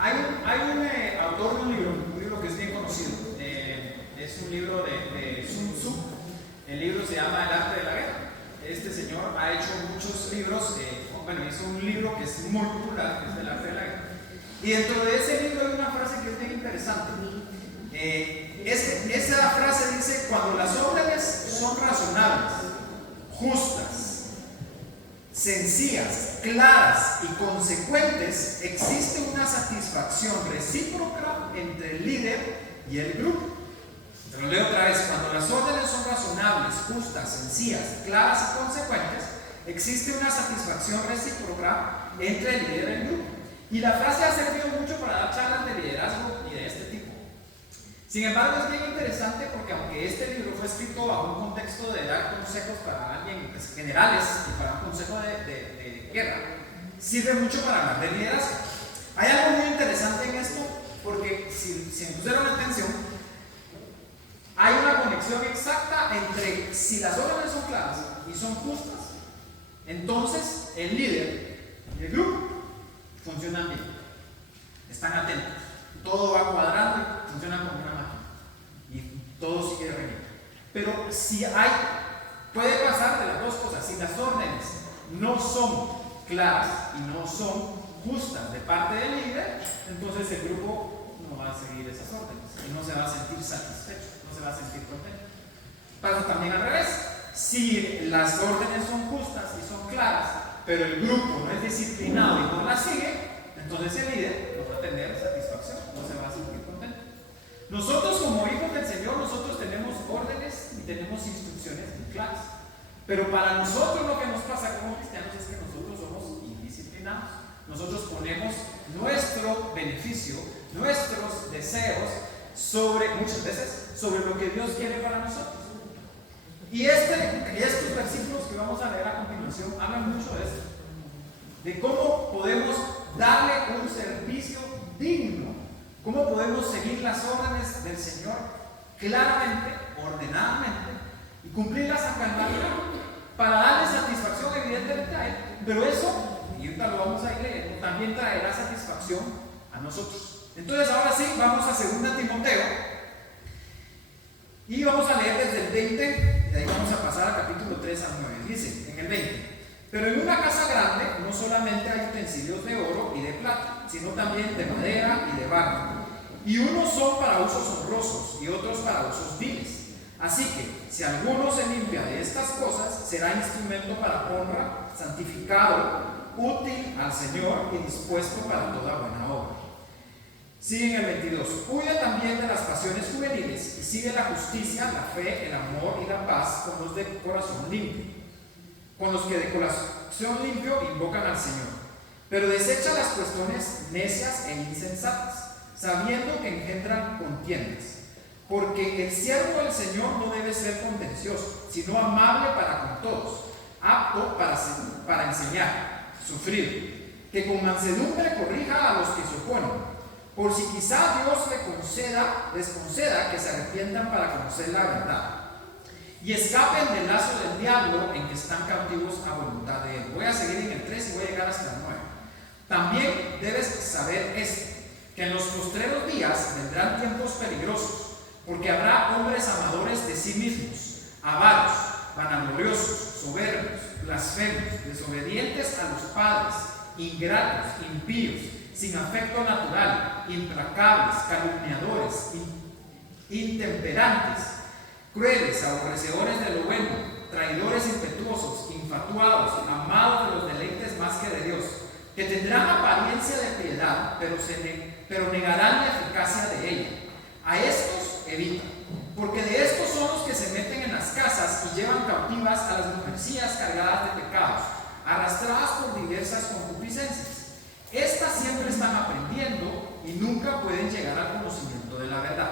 Hay un autor de un libro que es bien conocido. Es un libro de Sun Tzu. El libro se llama El arte de la guerra. Este señor ha hecho muchos libros. Hizo un libro que es muy popular, que es El arte de la guerra. Y dentro de ese libro hay una frase que es bien interesante. Esa frase dice: cuando las órdenes son razonables, justas, sencillas, claras y consecuentes, existe una satisfacción recíproca entre el líder y el grupo. Te lo leo otra vez: cuando las órdenes son razonables, justas, sencillas, claras y consecuentes, existe una satisfacción recíproca entre el líder y el grupo. Y la frase ha servido mucho para dar charlas de liderazgo y de este tipo. Sin embargo, es bien interesante porque aunque este libro fue escrito bajo un contexto de dar consejos para alguien generales y para un consejo de guerra, sirve mucho para hablar de liderazgo. Hay algo muy interesante en esto porque si me pusieron atención, hay una conexión exacta entre si las órdenes son claras y son justas, entonces el líder y el grupo funcionan bien, están atentos, todo va cuadrando y funcionan como una máquina y todo sigue reñido. Pero si puede pasar de las dos cosas: si las órdenes no son claras y no son justas de parte del líder, entonces el grupo no va a seguir esas órdenes y no se va a sentir satisfecho, no se va a sentir contento. Pasa también al revés: si las órdenes son justas y son claras, pero el grupo no es disciplinado y no las sigue, entonces el líder no va a tener satisfacción, no se va a sentir contento. Nosotros como hijos del Señor, nosotros tenemos órdenes y tenemos instrucciones muy claras, pero para nosotros lo que nos pasa como cristianos es que nosotros somos indisciplinados. Nosotros ponemos nuestro beneficio, nuestros deseos muchas veces sobre lo que Dios quiere para nosotros. Y estos versículos que vamos a leer a continuación hablan mucho de esto, de cómo podemos darle un servicio digno, cómo podemos seguir las órdenes del Señor claramente, ordenadamente, y cumplirlas a cabalidad para darle satisfacción evidentemente a Él. Pero eso, y ahorita lo vamos a ir leyendo, también traerá satisfacción a nosotros. Entonces ahora sí, vamos a 2 Timoteo y vamos a leer desde el 20, y ahí vamos a pasar al capítulo 3 al 9. Dice en el 20: pero en una casa grande no solamente hay utensilios de oro y de plata, sino también de madera y de barro, y unos son para usos honrosos y otros para usos viles. Así que si alguno se limpia de estas cosas, será instrumento para honra, santificado, útil al Señor y dispuesto para toda buena obra. Sigue en el 22: huye también de las pasiones juveniles y sigue la justicia, la fe, el amor y la paz con los de corazón limpio, con los que de corazón limpio invocan al Señor. Pero desecha las cuestiones necias e insensatas, sabiendo que engendran contiendas. Porque el siervo del Señor no debe ser contencioso, sino amable para con todos, apto para enseñar, sufrir, que con mansedumbre corrija a los que se oponen, por si quizá Dios les conceda que se arrepientan para conocer la verdad y escapen del lazo del diablo en que están cautivos a voluntad de Él. Voy a seguir en el 3 y voy a llegar hasta el 9. También debes saber esto, que en los postreros días vendrán tiempos peligrosos, porque habrá hombres amadores de sí mismos, avaros, vanagloriosos, soberbios, blasfemos, desobedientes a los padres, ingratos, impíos, sin afecto natural, implacables, calumniadores, intemperantes, crueles, aborrecedores de lo bueno, traidores impetuosos, infatuados, amados de los deleites más que de Dios, que tendrán apariencia de piedad, pero negarán la eficacia de ella. A estos evita, porque de estos son los que se meten en las casas y llevan cautivas a las mujercillas cargadas de pecados, arrastradas por diversas concupiscencias. Estas siempre están aprendiendo y nunca pueden llegar al conocimiento de la verdad.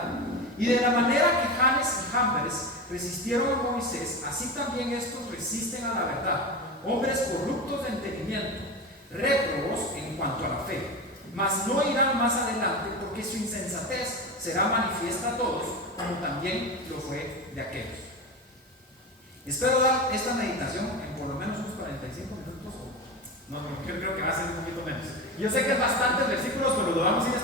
Y de la manera que Janes y Jambres resistieron a Moisés, así también estos resisten a la verdad, hombres corruptos de entendimiento, réprobos en cuanto a la fe, mas no irán más adelante, porque su insensatez será manifiesta a todos, como también lo fue de aquellos. Espero dar esta meditación en por lo menos unos 45 minutos, no, yo creo que va a ser un poquito menos. Yo sé que es bastantes versículos, pero lo vamos a ir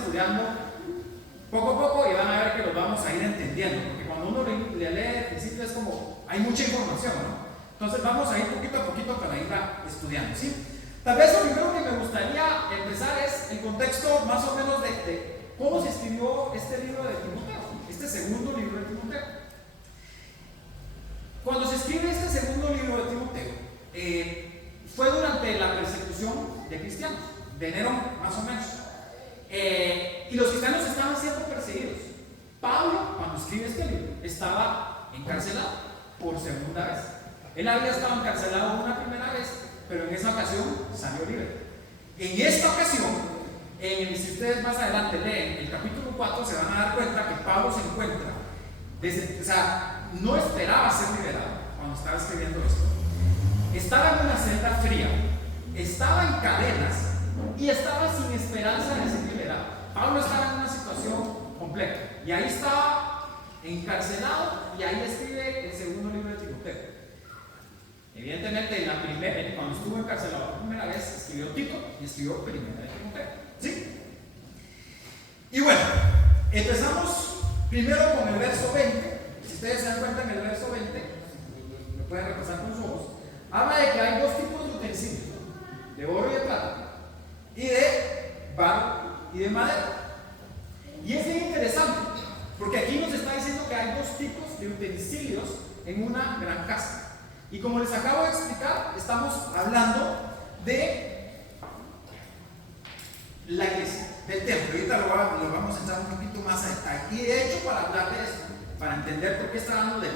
Entonces vamos a ir poquito a poquito para irla estudiando, ¿sí? Tal vez lo primero que me gustaría empezar es el contexto más o menos de cómo se escribió este libro de Timoteo, este segundo libro de Timoteo. Cuando se escribe este segundo libro de Timoteo, fue durante la persecución de cristianos, de Nerón más o menos. Y los cristianos estaban siendo perseguidos. Pablo, cuando escribe este libro, estaba encarcelado por segunda vez. Él había estado encarcelado una primera vez, pero en esa ocasión salió libre. En esta ocasión, si ustedes más adelante leen el capítulo 4, se van a dar cuenta que Pablo se encuentra, no esperaba ser liberado cuando estaba escribiendo esto. Estaba en una celda fría, estaba en cadenas y estaba sin esperanza de ser liberado. Pablo estaba en una situación compleja y ahí estaba encarcelado y ahí escribe el segundo libro de Timoteo. Evidentemente, cuando estuvo encarcelado la primera vez, escribió Tito y escribió primera de Timoteo. ¿Sí? Y bueno, empezamos primero con el verso 20. Si ustedes se dan cuenta, en el verso 20, lo pueden repasar con sus ojos, habla de que hay dos tipos de utensilios, de oro y de plata, y de barro y de madera. Y es bien interesante, porque aquí nos está diciendo que hay dos tipos de utensilios en una gran casa. Y como les acabo de explicar, estamos hablando de la iglesia, del templo. Ahorita lo vamos a echar un poquito más a detalle. Y de hecho, para hablar de eso, para entender por qué está hablando de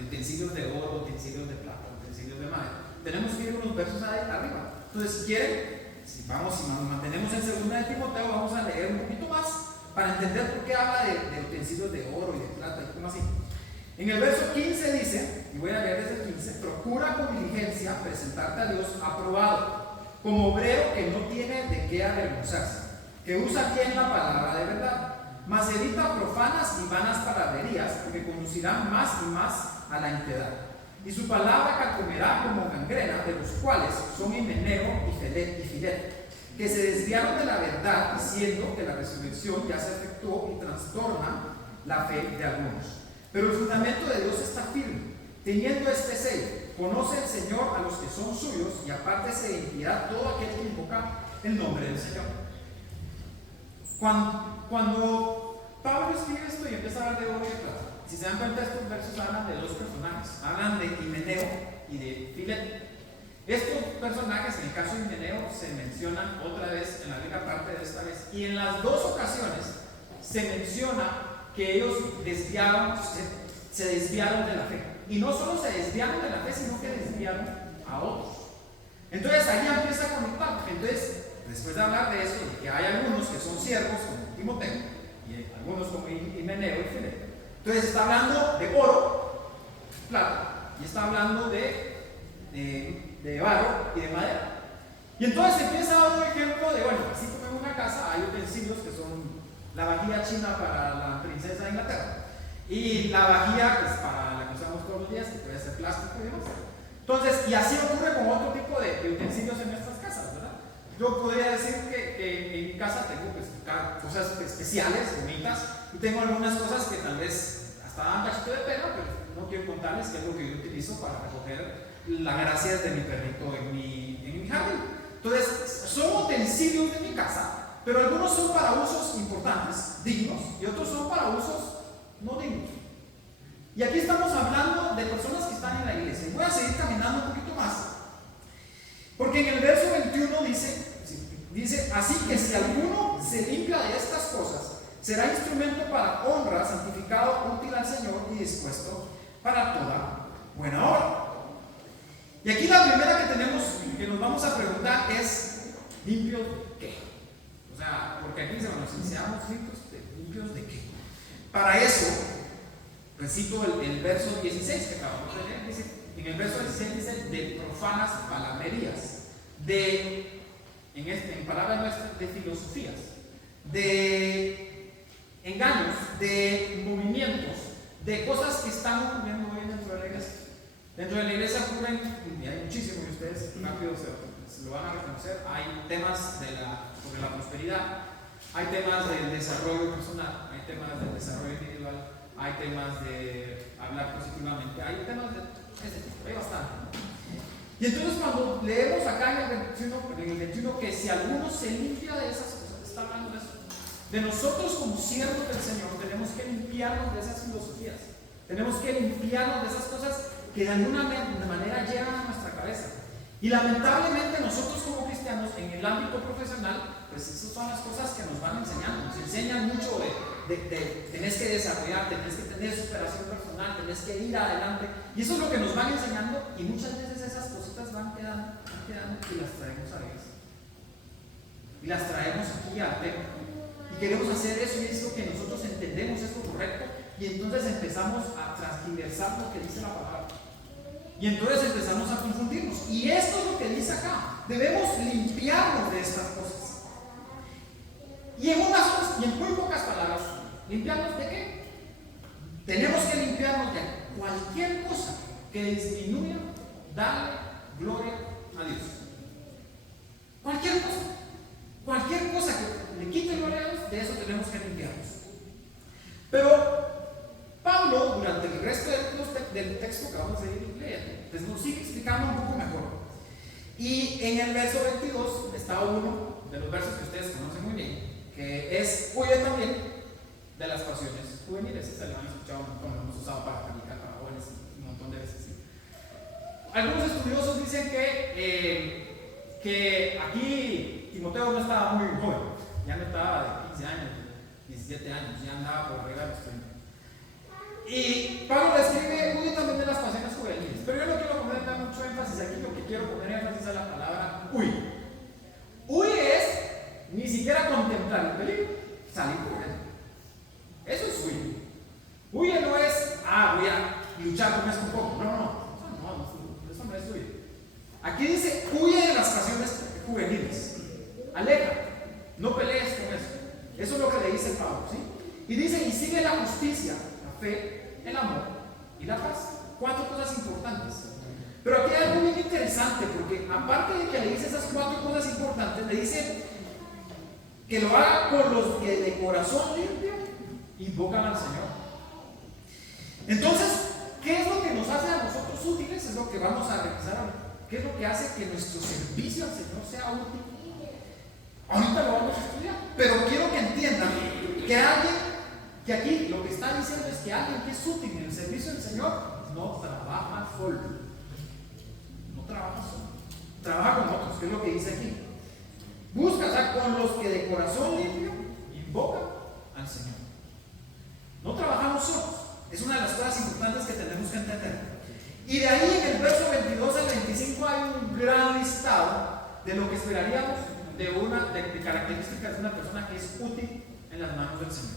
utensilios de oro, utensilios de plata, utensilios de madera, tenemos que ir unos versos arriba. Entonces, si quieren, si nos mantenemos en segunda de Timoteo, vamos a leer un poquito más para entender por qué habla de utensilios de oro y de plata y cómo así. En el verso 15 dice, y voy a leer desde el 15, procura con diligencia presentarte a Dios aprobado, como obrero que no tiene de qué avergonzarse, que usa bien la palabra de verdad, mas evita profanas y vanas palabrerías, porque conducirán más y más a la impiedad. Y su palabra carcomerá como gangrena, de los cuales son Himeneo y Fileto, que se desviaron de la verdad, diciendo que la resurrección ya se efectuó y trastorna la fe de algunos. Pero el fundamento de Dios está firme, teniendo este sello: conoce el Señor a los que son suyos, y apártese de impiedad todo aquel que invoca el nombre del Señor. Cuando Pablo escribe esto y empieza a hablar de oro y de plata, si se dan cuenta, estos versos hablan de dos personajes, hablan de Himeneo y de Fileto. Estos personajes, en el caso de Himeneo, se mencionan otra vez en la primera parte de esta vez, y en las dos ocasiones se menciona que ellos se desviaron de la fe. Y no solo se desviaron de la fe, sino que desviaron a otros. Entonces ahí empieza a conectar. Entonces, después de hablar de eso, de que hay algunos que son siervos, como Timoteo, y algunos como Himeneo y Fileto. Entonces está hablando de oro, plata, y está hablando de barro y de madera. Y entonces empieza a dar un ejemplo de, bueno, así como en una casa hay utensilios que son la vajilla china para la princesa de Inglaterra y la vajilla que es para la que usamos todos los días, que puede ser plástico y demás. Entonces, y así ocurre con otro tipo de utensilios en nuestras casas, ¿verdad? Yo podría decir que en mi casa tengo cosas especiales, bonitas, y tengo algunas cosas que tal vez hasta dan un cachito de pena, pero no quiero contarles qué es lo que yo utilizo para recoger las gracias de mi perrito en mi jardín. Entonces, son utensilios de mi casa, pero algunos son para usos importantes, dignos, y otros son para usos no dignos. Y aquí estamos hablando de personas que están en la iglesia. Voy a seguir caminando un poquito más, porque en el verso 21 dice, así que si alguno se limpia de estas cosas, será instrumento para honra, santificado, útil al Señor y dispuesto para toda buena obra. Y aquí la primera que tenemos, que nos vamos a preguntar es, ¿limpios de qué? O sea, porque aquí dice, bueno, si seamos limpios de qué. Para eso, recito el verso 16 que acabamos de leer. Dice, en el verso 16 dice, de profanas palabrerías, en palabras nuestras, de filosofías, de engaños, de movimientos, de cosas que están ocurriendo hoy dentro de la iglesia. Dentro de la iglesia ocurren, y hay muchísimos, y ustedes rápido se lo van a reconocer. Hay temas sobre la prosperidad, hay temas del desarrollo personal, hay temas del desarrollo individual, hay temas de hablar positivamente, hay temas de ese texto, hay bastante. Y entonces cuando leemos acá en el 21 que si alguno se limpia de esas cosas, está hablando de eso. De nosotros como siervos del Señor tenemos que limpiarnos de esas filosofías. Tenemos que limpiarnos de esas cosas que de alguna manera llegan a nuestra cabeza. Y lamentablemente nosotros como cristianos en el ámbito profesional, pues esas son las cosas que nos van enseñando. Nos enseñan mucho de tenés que desarrollar, tenés que tener superación personal, tenés que ir adelante. Y eso es lo que nos van enseñando y muchas veces esas cositas van quedando y las traemos a veces. Y las traemos aquí al templo. Y queremos hacer eso y es lo que nosotros entendemos es lo correcto. Y entonces empezamos a transgiversar lo que dice la palabra. Y entonces empezamos a confundirnos. Y esto es lo que dice acá. Debemos limpiarnos de estas cosas. Y en muy pocas palabras, ¿limpiarnos de qué? Tenemos que limpiarnos de cualquier cosa que disminuya, darle gloria a Dios. Cualquier cosa. Cualquier cosa que le quite gloria a Dios, de eso tenemos que limpiarnos. Pero Pablo, durante el resto del texto que vamos a ir leyendo, pues nos sigue explicando un poco mejor. Y en el verso 22 está uno de los versos que ustedes conocen muy bien, que es huye también de las pasiones juveniles. Se lo han escuchado cuando lo hemos usado para predicar para jóvenes un montón de veces. ¿Sí? Algunos estudiosos dicen que aquí Timoteo no estaba muy joven, ya no estaba de 15 años, 17 años, ya andaba por arriba de los 30. Y Pablo le escribe huye también de las pasiones juveniles, pero yo no quiero poner mucho énfasis aquí, lo que quiero poner énfasis es la palabra huye. Huye es ni siquiera contemplar el peligro, salir corriendo. Eso es huye. Huye no es, voy a luchar con esto un poco. No, eso no es huye. Aquí dice huye de las pasiones juveniles. Aleja, no pelees con eso. Eso es lo que le dice Pablo, ¿sí? Y dice, y sigue la justicia, la fe, el amor y la paz. 4 cosas importantes. Pero aquí hay algo muy interesante, porque aparte de que le dice esas 4 cosas importantes, le dice que lo haga por los que de corazón limpio invocan al Señor. Entonces, ¿qué es lo que nos hace a nosotros útiles? Es lo que vamos a revisar ahora. ¿Qué es lo que hace que nuestro servicio al Señor sea útil? Ahorita lo vamos a estudiar, pero quiero que entiendan que alguien, que aquí lo que está diciendo es que alguien que es útil en el servicio del Señor no trabaja solo. No trabaja solo. Trabaja con otros, que es lo que dice aquí. Busca, o sea, con los que de corazón limpio invocan al Señor. No trabajamos solos. Es una de las cosas importantes que tenemos que entender. Y de ahí en el verso 22 al 25 hay un gran listado de lo que esperaríamos de características de una persona que es útil en las manos del Señor.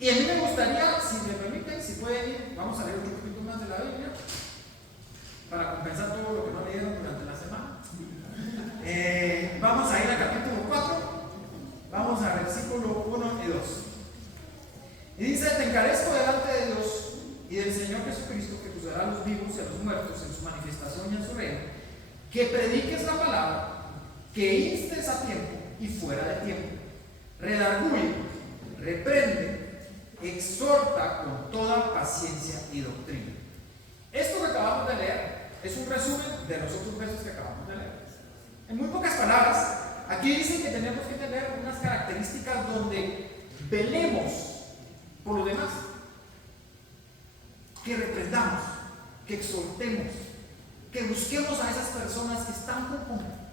Y a mí me gustaría, si me permiten, si pueden ir, vamos a leer un poquito más de la Biblia para compensar todo lo que no leyeron durante la semana. Vamos a ir al capítulo 4, vamos al versículo 1 y 2. Y dice: te encarezco delante de Dios y del Señor Jesucristo, que juzgará a los vivos y a los muertos en su manifestación y en su reino, que prediques la palabra, que instes a tiempo y fuera de tiempo, redarguye, reprende, exhorta con toda paciencia y doctrina. Esto que acabamos de leer es un resumen de los otros versos que acabamos de leer. En muy pocas palabras, aquí dice que tenemos que tener unas características donde velemos por lo demás, que reprendamos, que exhortemos, que busquemos a esas personas que están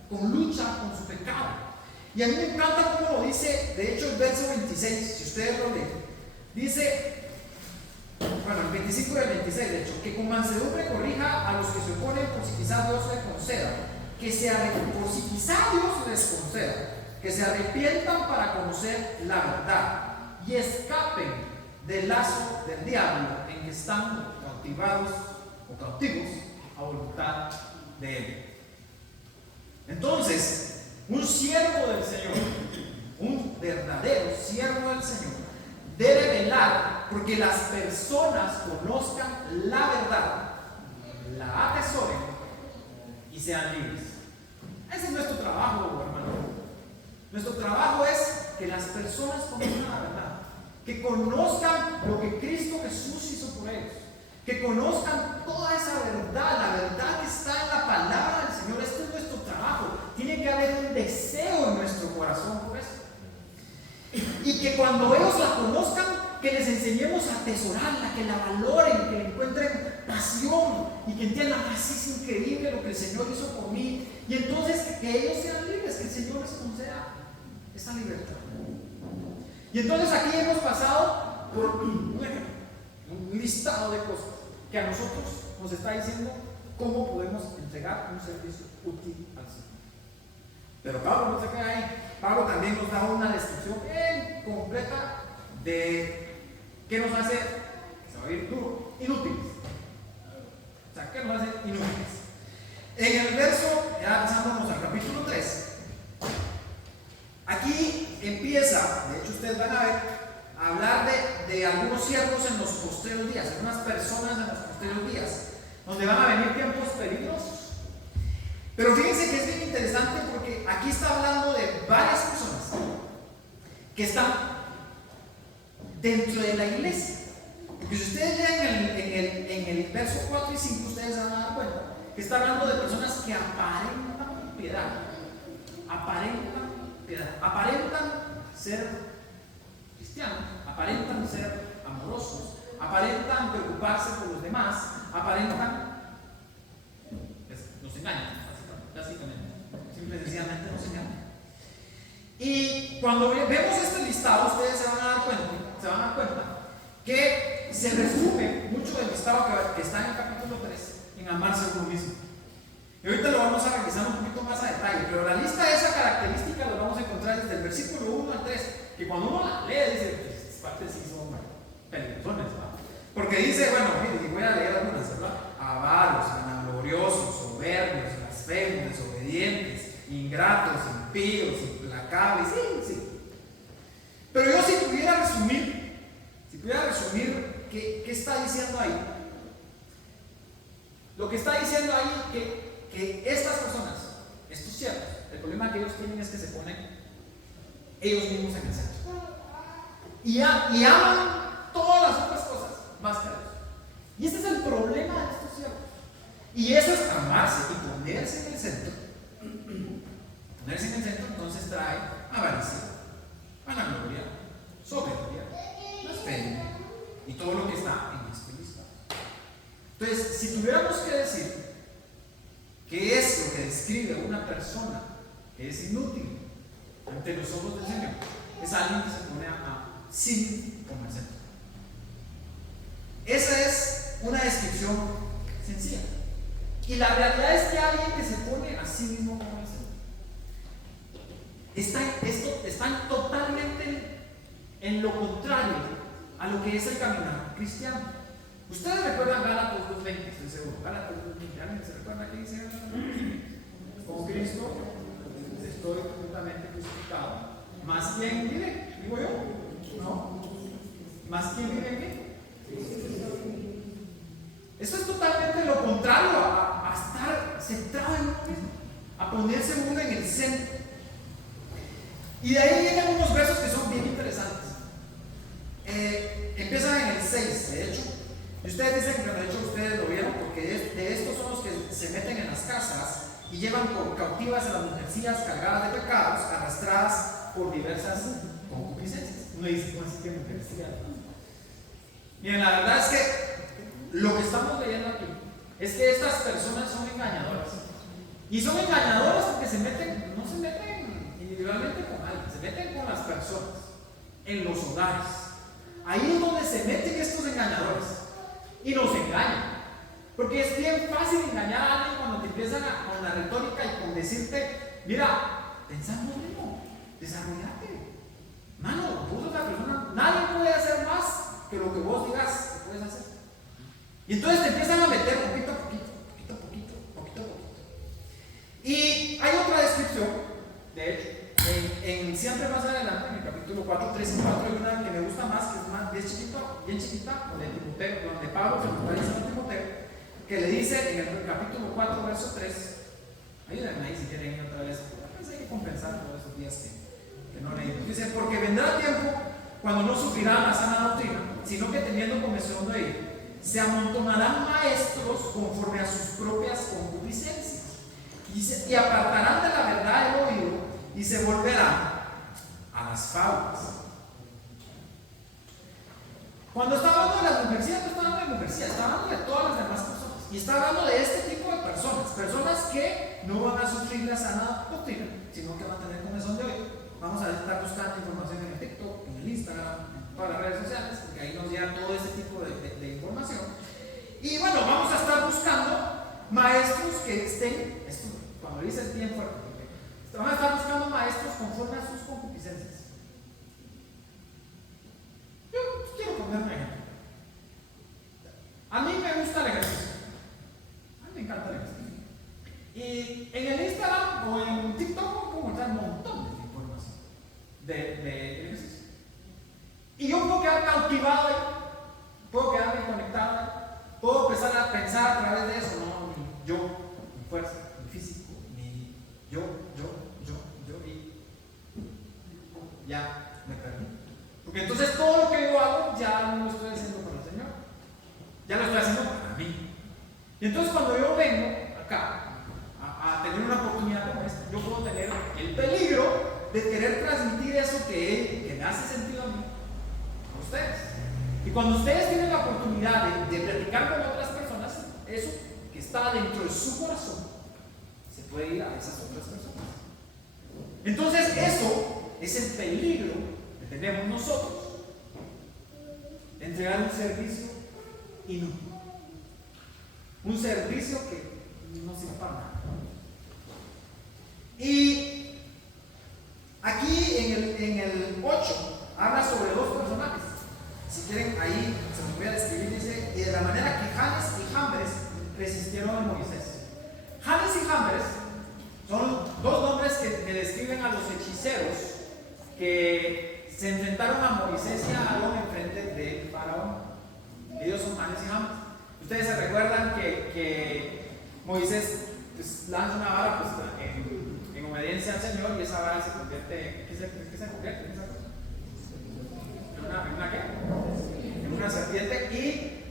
con lucha con su pecado. Y a mí me encanta cómo lo dice, de hecho, el verso 26, si ustedes lo leen, dice, bueno, el 25 y el 26, de hecho, que con mansedumbre corrija a los que se oponen por si quizás Dios les conceda, por si quizás Dios les conceda, que se arrepientan para conocer la verdad y escapen del lazo del diablo en que están cautivados o cautivos a voluntad de él. Entonces, un siervo del Señor, un verdadero siervo del Señor, debe velar porque las personas conozcan la verdad, la atesoren y sean libres. Ese es nuestro trabajo, hermano. Nuestro trabajo es que las personas conozcan la verdad, que conozcan lo que Cristo Jesús hizo por ellos, que conozcan toda esa verdad, la verdad que está en la palabra del Señor. Esto es nuestro trabajo. Tiene que haber un deseo en nuestro corazón por eso. Y que cuando ellos la conozcan, que les enseñemos a atesorarla, que la valoren, que encuentren pasión y que entiendan, así es increíble lo que el Señor hizo por mí. Y entonces que ellos sean libres, que el Señor les conceda esa libertad. Y entonces aquí hemos pasado por un listado de cosas que a nosotros nos está diciendo cómo podemos entregar un servicio útil al Señor. Pero Pablo no se queda ahí. Pablo también nos da una descripción bien completa de qué nos hace, se va a ir duro, inútiles. O sea, ¿qué nos hace inútiles? En el verso, ya pasándonos al capítulo 3, aquí empieza, de hecho ustedes van a ver, a hablar de algunos siervos en los postreros días, algunas personas en los postreros días, donde van a venir tiempos peligrosos. Pero fíjense que es bien interesante porque aquí está hablando de varias personas que están dentro de la iglesia. Porque si ustedes leen en el verso 4 y 5, ustedes se van a dar cuenta que está hablando de personas que aparentan piedad. Aparentan ser cristianos, aparentan ser amorosos, aparentan preocuparse por los demás, aparentan, nos engañan, básicamente, simple y sencillamente nos engañan. Y cuando vemos este listado, ustedes se van a dar cuenta que se resume mucho del listado que está en el capítulo 3 en amarse a uno mismo. Y ahorita lo vamos a revisar un poquito más a detalle, pero la lista de esa característica lo vamos a encontrar desde el versículo 1 al 3, que cuando uno la lee dice, pues estas partes sí son peligrosones, ¿verdad? Porque dice, bueno, mire, voy a leer algunas, ¿verdad? Avaros, vanagloriosos, soberbios, blasfemos, desobedientes, ingratos, impíos, implacables, sí. Pero yo si pudiera resumir, ¿qué está diciendo ahí? Lo que está diciendo ahí que estas personas, estos siervos, el problema que ellos tienen es que se ponen ellos mismos en el centro. Y aman todas las otras cosas más que a Dios. Y ese es el problema de estos siervos. Y eso es amarse y ponerse en el centro. Ponerse en el centro entonces trae avaricia, vanagloria, soberbia, blasfemia y todo lo que está en este listado. Entonces, si tuviéramos que decir qué es lo que describe a una persona que es inútil ante los ojos del Señor, es alguien que se pone a sí como el centro. Esa es una descripción sencilla. Y la realidad es que alguien que se pone a sí mismo como el centro está totalmente en lo contrario a lo que es el caminar cristiano. Ustedes recuerdan Gálatas 2:20, estoy seguro. Gálatas 2:20, ¿alguien se recuerda qué dice? Con Cristo estoy completamente crucificado. ¿Más quién vive? ¿Digo yo? ¿No? ¿Más quién vive en mí? Eso es totalmente lo contrario a estar centrado en uno mismo, a ponerse uno en el centro. Y de ahí llegan unos versos que son bien interesantes. Empiezan en el 6, de hecho. Y ustedes dicen que de hecho ustedes lo vieron, porque de estos son los que se meten en las casas y llevan cautivas a las mujercillas cargadas de pecados, arrastradas por diversas concupiscencias. Uno dice, ¿cómo así que mujercillas? Miren, la verdad es que lo que estamos leyendo aquí es que estas personas son engañadoras. Y son engañadoras porque no se meten individualmente con alguien, se meten con las personas, en los hogares. Ahí es donde se meten estos engañadores y nos engañan. Porque es bien fácil engañar a alguien cuando te empiezan con la retórica y con decirte, mira, pensá en vos mismo, desarrollate. Mano, vos sos la persona, nadie puede hacer más que lo que vos digas que puedes hacer. Y entonces te empiezan a meter poquito a poquito. Y hay otra descripción, de hecho, siempre más adelante, en el capítulo 4, 3 y 4, hay una que me gusta más, que es más bien chiquita, de Timoteo, donde Pablo se lo está diciendo a Timoteo, que le dice en el capítulo 4, verso 3, ayúdenme ahí si quieren ir otra vez, hay que compensar todos esos días que no leímos. Dice, porque vendrá tiempo cuando no sufrirán la sana doctrina, sino que teniendo comezón de ir, se amontonarán maestros conforme a sus propias concupiscencias y apartarán de la verdad el oído y se volverán a las fábulas. Cuando está hablando de las mujercillas, no está hablando de mujercillas, está hablando de todas las demás personas. Y está hablando de este tipo de personas que no van a sufrir la sana doctrina, sino que van a tener comezón de oído. Vamos a estar buscando información en el TikTok, en el Instagram, en todas las redes sociales, porque ahí nos llega todo ese tipo de información. Y bueno, vamos a estar buscando maestros que estén, esto, cuando dice es bien fuerte, van a estar buscando maestros conforme a sus concupiscencias. Yo quiero poner un ejemplo. A mí me gusta el ejercicio. A mí me encanta el ejercicio. Y en el Instagram o en TikTok puedo encontrar un montón de información de ejercicio. Y yo puedo quedar cautivado ahí, puedo quedarme conectado ahí, puedo empezar a pensar a través de eso, no, mi fuerza, mi físico, mi yo, y ya me perdí. Porque entonces todo lo que yo hago ya no lo estoy haciendo para el Señor, ya lo estoy haciendo para mí. Y entonces cuando yo vengo acá a tener una oportunidad como esta, yo puedo tener el peligro de querer transmitir eso que me hace sentido a mí, a ustedes. Y cuando ustedes tienen la oportunidad de platicar con otras personas, eso que está dentro de su corazón se puede ir a esas otras personas. Entonces eso es el peligro que tenemos nosotros de entregar un servicio inútil, un servicio que no sirve para nada. Y aquí en el 8 habla sobre dos personajes. Si quieren, ahí se los voy a describir. Dice: y de la manera que Janes y Jambres resistieron a Moisés. Janes y Jambres son dos nombres que describen a los hechiceros que se enfrentaron a Moisés y a Aarón en frente del faraón. Ellos son Janes y Jambres. Ustedes se recuerdan que Moisés pues, lanza una vara pues, en obediencia al Señor, y esa vara se convierte, ¿qué se convierte en esa cosa? ¿En una qué? En una serpiente. Y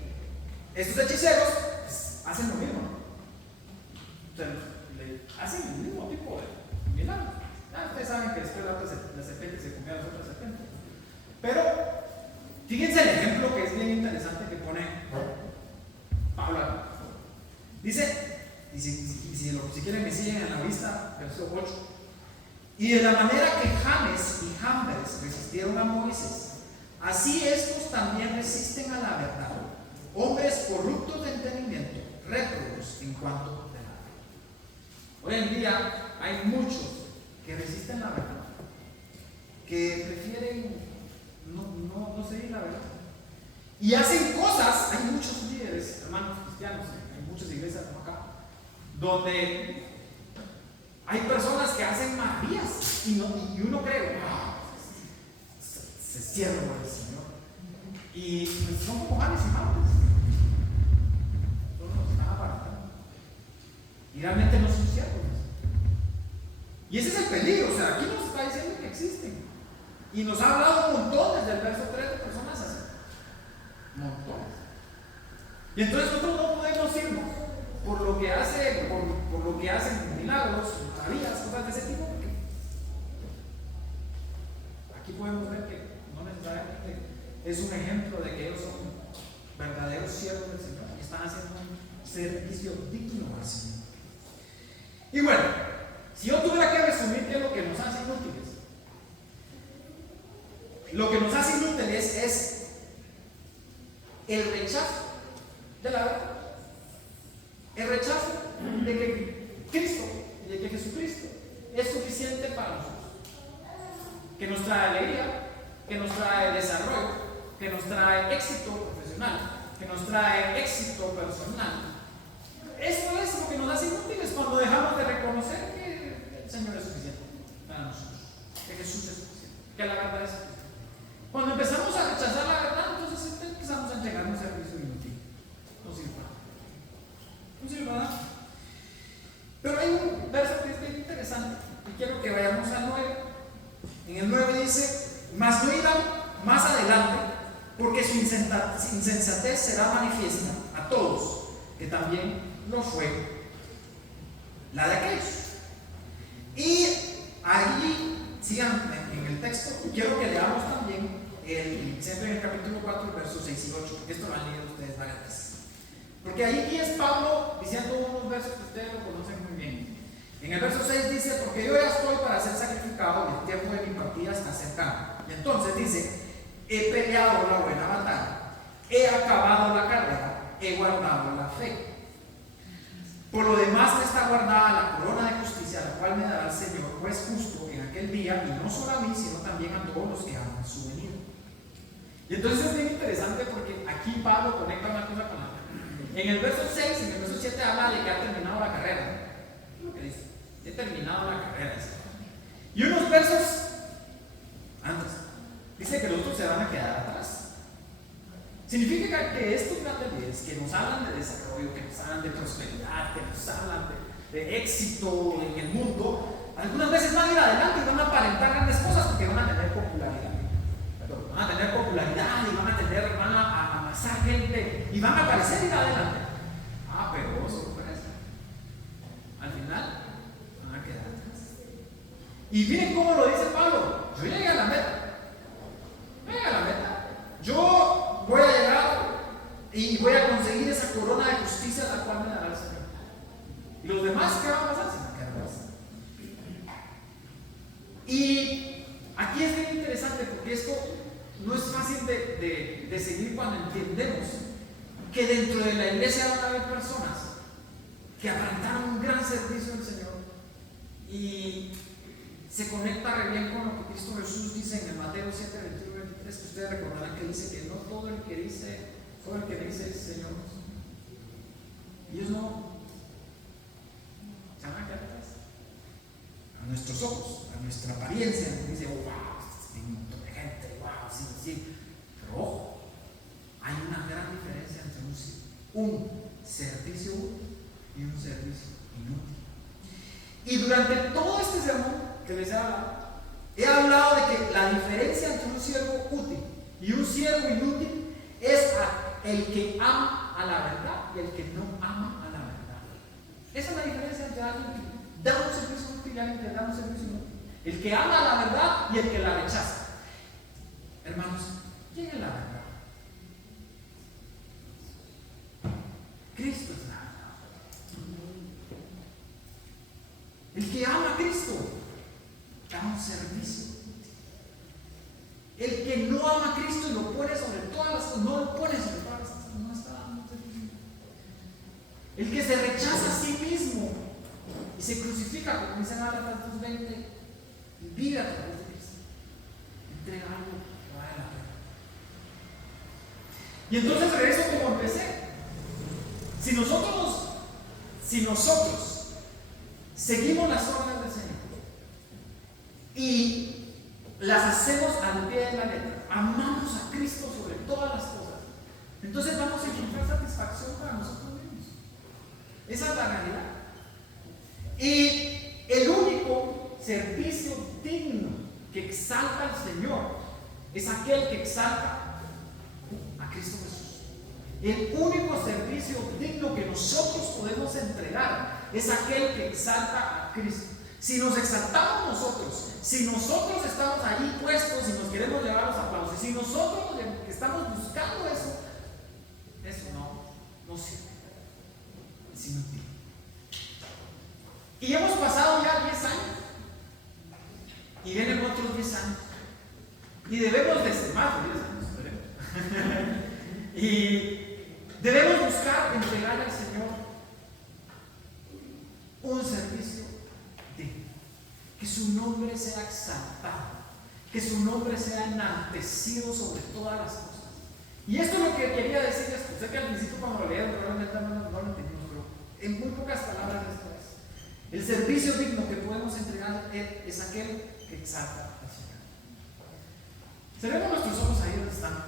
estos hechiceros pues, hacen lo mismo. Le hacen el mismo tipo de milagros. Ustedes saben que después la serpiente se comió a las otras serpientes. Pero fíjense el ejemplo que es bien interesante que pone Pablo. Dice, y si quieren me siguen en la vista, verso 8. Y de la manera que Janes y Jambres resistieron a Moisés, así estos también resisten a la verdad, hombres corruptos de entendimiento, réprobos en cuanto de la fe. Hoy en día hay muchos que resisten la verdad, que prefieren no seguir la verdad, y hacen cosas. Hay muchos líderes, hermanos cristianos, hay muchas iglesias como acá, donde hay personas que hacen maravillas y uno cree, se cierra por el Señor, y pues son como Janes y Jambres, solo nos están apartando y realmente no son ciertos. Y ese es el peligro. O sea, aquí nos está diciendo que existen, y nos ha hablado un montón desde el verso 3 de personas así, montones. Y entonces nosotros no podemos irnos por lo que hacen milagros, maravillas, cosas de ese tipo, porque aquí podemos ver que no necesariamente es un ejemplo de que ellos son verdaderos siervos del Señor y están haciendo un servicio digno al Señor. Y bueno, si yo tuviera que resumir qué es lo que nos hace inútiles, lo que nos hace inútiles es el rechazo de la verdad, el rechazo de que Cristo, de que Jesucristo es suficiente para nosotros, que nos trae alegría, que nos trae desarrollo, que nos trae éxito profesional, que nos trae éxito personal. Eso es lo que nos hace inútiles cuando dejamos de reconocer que el Señor es suficiente para nosotros, que Jesús es suficiente, que la verdad es suficiente. Cuando empezamos a rechazar la verdad, entonces empezamos a entregar un servicio inútil. No sirve para nada. No sirve para nada. Pero hay un verso que es bien interesante y quiero que vayamos al 9. En el 9 dice: mas no irán más adelante porque su insensatez será manifiesta a todos, que también lo fue la de aquellos. Y allí, sigan en el texto, quiero que leamos también siempre en el capítulo 4, versos 6 y 8, esto lo han leído ustedes varias veces. Porque ahí es Pablo diciendo unos versos que ustedes lo conocen muy bien. En el verso 6 dice: porque yo ya estoy para ser sacrificado y el tiempo de mi partida está cercano. Y entonces dice: he peleado la buena batalla, he acabado la carrera, he guardado la fe. Por lo demás me está guardada la corona de justicia, la cual me dará el Señor, juez justo, en aquel día, y no solo a mí, sino también a todos los que aman su venida. Y entonces es bien interesante porque aquí Pablo conecta una cosa con la otra. En el verso 6, en el verso 7 habla de que ha terminado la carrera. ¿Qué es lo que dice? He terminado la carrera. Y unos versos antes dice que los otros se van a quedar atrás. Significa que estos grandes líderes que nos hablan de desarrollo, que nos hablan de prosperidad, que nos hablan de éxito en el mundo, algunas veces van a ir adelante y van a aparentar grandes cosas porque van a tener popularidad. Van a tener popularidad y van a amasar gente y van a parecer ir adelante. Pero sorpresa, al final van a quedar atrás. Y miren cómo lo dice Pablo: yo llegué a la meta. Yo voy a llegar y voy a conseguir esa corona de justicia la cual me dará el Señor. ¿Y los demás qué van a pasar? Se van a quedar atrás. Y aquí es bien interesante porque esto no es fácil de seguir cuando entendemos que dentro de la iglesia van a haber personas que aparentaron un gran servicio al Señor y se conecta re bien con lo que Cristo Jesús dice en el Mateo 7, 21 y 23, que ustedes recordarán que dice que no todo el que dice es Señor. Ellos no se van a quedar atrás. A nuestros ojos, a nuestra apariencia, nos dice: wow, este es un montón de gente, wow, sí. Pero ojo, hay una gran diferencia entre un servicio útil y un servicio inútil. Y durante todo este sermón que les he hablado de que la diferencia entre un siervo útil y un siervo inútil es el que ama a la verdad y el que no ama a la verdad. Esa es la diferencia entre alguien que da un servicio útil y alguien que da un servicio inútil. El que ama a la verdad y el que la rechaza. Hermanos, ¿quién es la verdad? Cristo es la verdad. El que ama a Cristo da un servicio. El que no ama a Cristo y lo pone sobre todas las cosas, no lo pone sobre todas las cosas, no está dando un servicio. El que se rechaza a sí mismo y se crucifica, como dice en Gálatas 2:20, y vive a través de Cristo, entrega algo que vale la pena. Y entonces regreso como empecé. Si nosotros seguimos las órdenes del Señor y las hacemos al pie de la letra, amamos a Cristo sobre todas las cosas, entonces vamos a encontrar satisfacción para nosotros mismos. Esa es la realidad. Y el único servicio digno que exalta al Señor es aquel que exalta a Cristo Jesús. El único servicio digno que nosotros podemos entregar es aquel que exalta a Cristo. Si nos exaltamos nosotros, si nosotros estamos ahí puestos y nos queremos llevar los aplausos, si nosotros estamos buscando eso no sirve. Es inútil. Y hemos pasado ya 10 años. Y vienen otros 10 años. Y debemos de ser más de 10 años, y debemos buscar entregarle al Señor un servicio digno, que su nombre sea exaltado, que su nombre sea enaltecido sobre todas las cosas. Y esto es lo que quería decirles. Sé que al principio cuando lo leyeron probablemente no lo entendimos, pero en muy pocas palabras esto es: el servicio digno que podemos entregar es aquel que exalta al Señor. Cerremos nuestros ojos ahí donde están.